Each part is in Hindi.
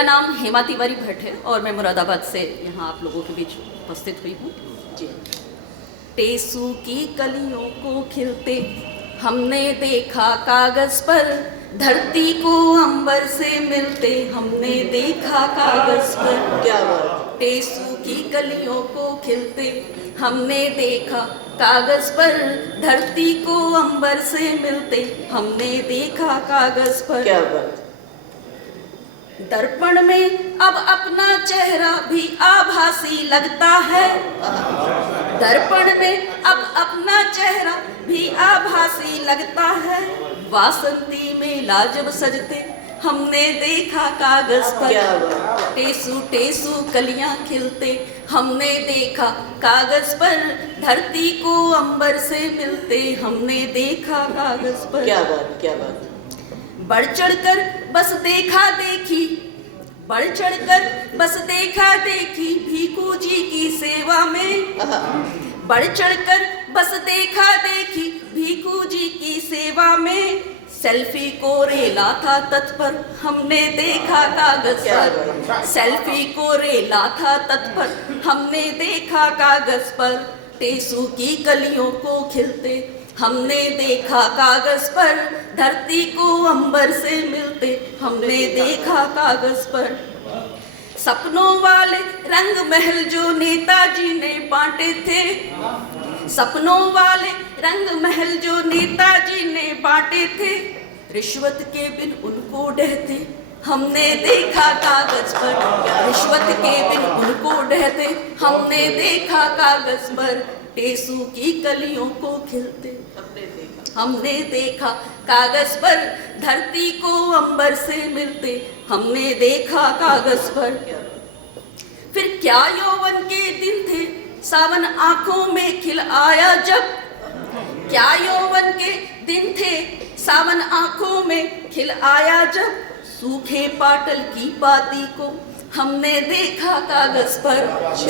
मेरा नाम हेमा तिवारी भट्ट है और मैं मुरादाबाद से यहाँ आप लोगों के बीच उपस्थित हुई हूँ। जी। टेसू की कलियों को खिलते हमने देखा कागज पर, धरती को अंबर से मिलते हमने देखा कागज पर। क्या बात। टेसू की कलियों को खिलते हमने देखा कागज पर, धरती को अंबर से मिलते हमने देखा कागज पर। क्या बात। दर्पण में अब अपना चेहरा भी आभासी लगता है, दर्पण में अब अपना चेहरा भी आभासी लगता है। वासंती में लाजब सजते हमने देखा कागज पर, टेसू टेसू कलियां खिलते हमने देखा कागज पर, धरती को अंबर से मिलते हमने देखा कागज पर। क्या बात, क्या बात। बढ़ चढ़कर बस देखा देखी, बढ़ चढ़कर बस देखा देखी भीखू जी की सेवा में, बढ़ चढ़कर बस देखा देखी भीखू जी की सेवा में। सेल्फी को रेला था तत्पर हमने देखा कागज पर, सेल्फी को रेला था तत्पर हमने देखा कागज पर। टेसू की कलियों को खिलते हमने देखा कागज पर, धरती को अंबर से मिलते हमने देखा कागज पर। सपनों वाले रंग महल जो नेताजी ने बांटे थे, सपनों वाले रंग महल जो नेताजी ने बांटे थे, रिश्वत के बिन उनको डहते हमने देखा कागज पर, रिश्वत के बिन उनको डहते हमने देखा कागज पर। टेसू की कलियों को खिलते हमने देखा कागज पर, धरती को अंबर से मिलते हमने देखा कागज पर। फिर क्या यौवन के दिन थे सावन आंखों में खिल आया जब, क्या यौवन के दिन थे सावन आंखों में खिल आया जब। सूखे पाटल की पाती को हमने देखा कागज पर,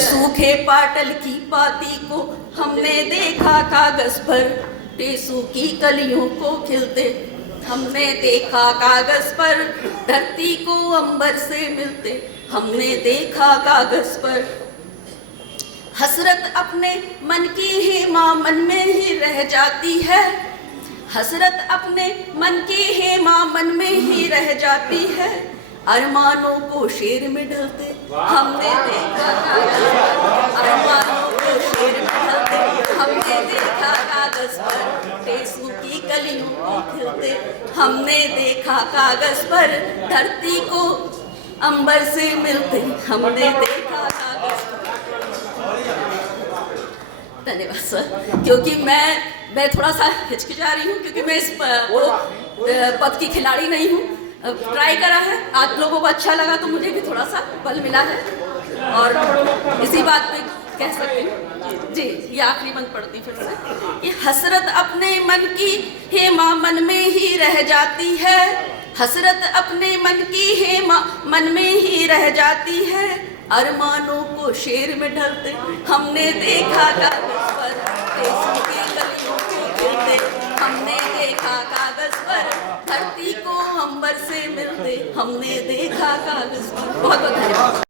सूखे पाटल की पाती को हमने देखा कागज पर। टेसू की कलियों को खिलते हमने देखा कागज पर, धरती को अंबर से मिलते हमने देखा कागज पर। हसरत अपने मन की हेमा मन में ही रह जाती है, हसरत अपने मन की हेमा मन में ही रह जाती है। अरमानों को शेर में ढलते हमने देखा कागज पर, अरमानों को शेर में ढलते हमने देखा कागज पर। टेसू की कलियों को खिलते हमने देखा कागज पर, धरती को अंबर से मिलते हमने देखा कागज पर। धन्यवाद सर। क्योंकि मैं थोड़ा सा हिचकिचा रही हूँ क्योंकि मैं इस पद की खिलाड़ी नहीं हूँ। ट्राई करा है, आप लोगों को अच्छा लगा तो मुझे भी थोड़ा सा बल मिला है और इसी बात पे कह सकती हूँ। जी, ये आखिरी बंद पढ़ती फिर से। ये हसरत अपने मन की हेमा मन में ही रह जाती है, हसरत अपने मन की हेमा मन में ही रह जाती है। अरमानों को शेर में ढलते हमने देखा कागज पर, टेसू की कलियों को खिलते हमने देखा कागज पर, धरती को अंबर से मिलते हमने देखा कागज पर। बहुत बहुत धन्यवाद।